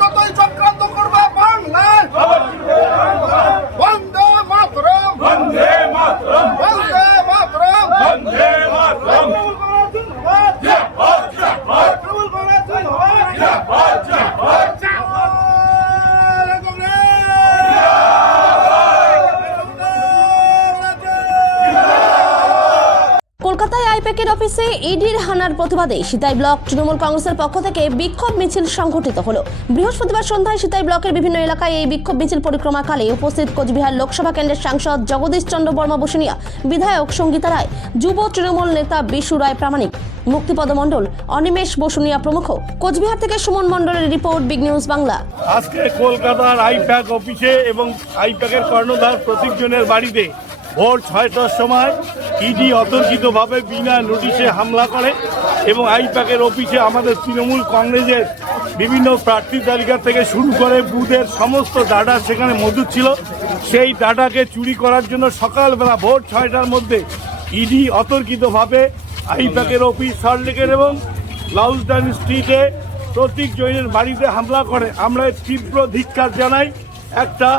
যতই চক্রান্ত করবে বাংলায় বন্দে মাতরম, বন্দে মাতরম, বন্দে মাতরম, বন্দে মাতরম। কলকাতায় আইপ্যাকের অফিসে ইডির হানার প্রতিবাদে সিতাই ব্লক তৃণমূল কংগ্রেসের পক্ষ থেকে বিক্ষোভ মিছিল সংঘটিত হলো। বৃহস্পতিবার সন্ধ্যায় সিতাই ব্লকের বিভিন্ন এলাকায় এই বিক্ষোভ মিছিল পরিক্রমাকালে উপস্থিত কোচবিহার লোকসভা কেন্দ্রের সাংসদ জগদীশ চন্দ্র বর্মা বসুনিয়া, বিধায়ক সঙ্গীতা রায়, যুব তৃণমূল নেতা বিশু রায় প্রামাণিক, মুক্তিপদ মণ্ডল, অনিমেষ বসুনিয়া প্রমুখ। কোচবিহার থেকে সুমন মণ্ডলের রিপোর্ট, বিগ নিউজ বাংলা। আজকে কলকাতার আইপ্যাক অফিসে এবং আইপ্যাকের কর্ণধার প্রতীকজনের বাড়িতে ভোর 6টার সময় ইডি অতর্কিতভাবে বিনা নোটিশে হামলা করে এবং আইপ্যাকের অফিসে আমাদের তৃণমূল কংগ্রেসের বিভিন্ন প্রার্থী তালিকা থেকে শুরু করে বুথের সমস্ত ডাটা সেখানে মজুদ ছিল। সেই ডাটাকে চুরি করার জন্য সকালবেলা ভোর 6টার মধ্যে ইডি অতর্কিতভাবে আইপ্যাকের অফিস সল্টলেকের এবং লাউসডান স্ট্রিটে প্রতীক জৈনের বাড়িতে হামলা করে। আমরা তীব্র ধিক্কার জানাই। একটা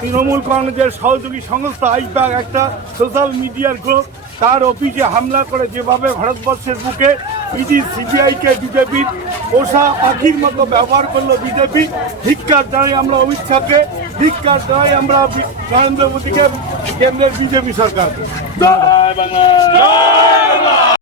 তৃণমূল কংগ্রেসের সহযোগী সংস্থা আইপ্যাক, একটা সোশ্যাল মিডিয়ার গ্রুপ, তার অফিসে হামলা করে যেভাবে ভারতবর্ষের বুকে ইডি সিবিআইকে বিজেপির পোষা পাখির মতো ব্যবহার করলো বিজেপি, ধিক্কার জানাই আমরা অমিত শাহকে, ধিক্কার জানাই আমরা নরেন্দ্র মোদীকে, কেন্দ্রের বিজেপি সরকারকে। জয় বাংলা।